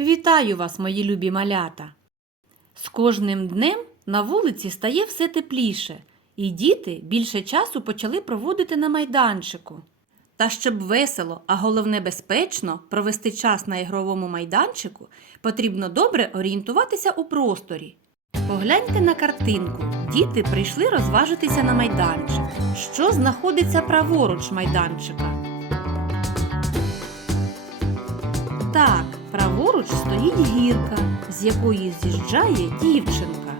Вітаю вас, мої любі малята! З кожним днем на вулиці стає все тепліше, і діти більше часу почали проводити на майданчику. Та щоб весело, а головне безпечно провести час на ігровому майданчику, потрібно добре орієнтуватися у просторі. Погляньте на картинку. Діти прийшли розважитися на майданчик. Що знаходиться праворуч майданчика? Так, праворуч стоїть гірка, з якої з'їжджає дівчинка.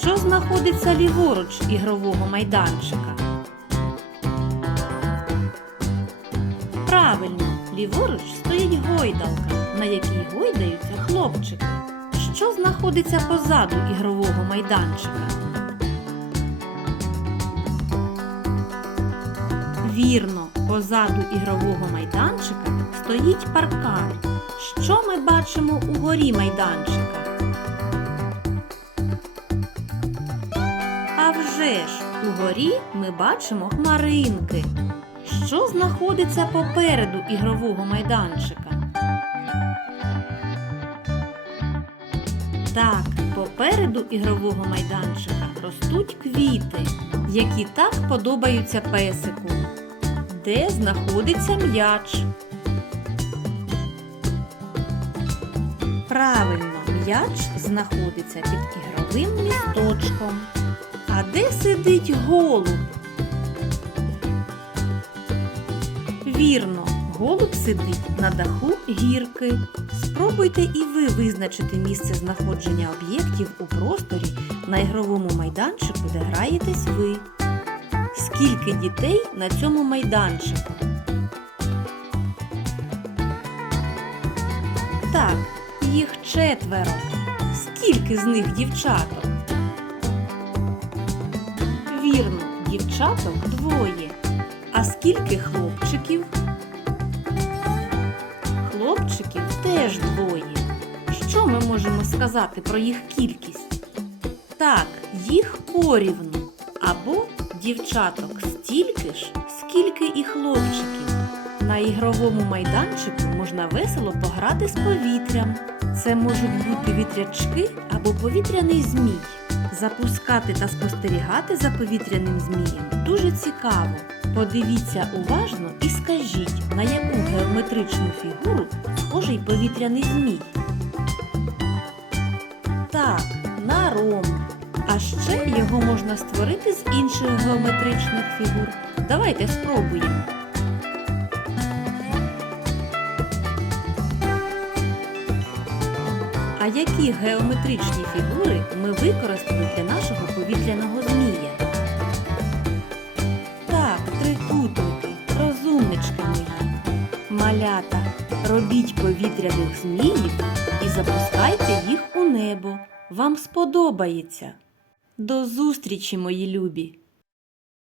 Що знаходиться ліворуч ігрового майданчика? Правильно, ліворуч стоїть гойдалка, на якій гойдаються хлопчики. Що знаходиться позаду ігрового майданчика? Вірно, позаду ігрового майданчика стоїть паркан. Що ми бачимо угорі майданчика? А вже ж, угорі ми бачимо хмаринки. Що знаходиться попереду ігрового майданчика? Так, попереду ігрового майданчика ростуть квіти, які так подобаються песику. Де знаходиться м'яч? Правильно, м'яч знаходиться під ігровим місточком. А де сидить голуб? Вірно, голуб сидить на даху гірки. Спробуйте і ви визначити місце знаходження об'єктів у просторі на ігровому майданчику, де граєтесь ви. Скільки дітей на цьому майданчику? Так, їх четверо. Скільки з них дівчаток? Вірно, дівчаток двоє. А скільки хлопчиків? Хлопчиків теж двоє. Що ми можемо сказати про їх кількість? Так, їх порівну. Або дівчаток стільки ж, скільки і хлопчиків. На ігровому майданчику можна весело пограти з повітрям. Це можуть бути вітрячки або повітряний змій. Запускати та спостерігати за повітряним змієм дуже цікаво. Подивіться уважно і скажіть, на яку геометричну фігуру схожий повітряний змій. Так, на ром. А ще його можна створити з інших геометричних фігур. Давайте спробуємо. Які геометричні фігури ми використали для нашого повітряного змія? Так, трикутники, розумнички мої. Малята, робіть повітряних зміїв і запускайте їх у небо. Вам сподобається. До зустрічі, мої любі!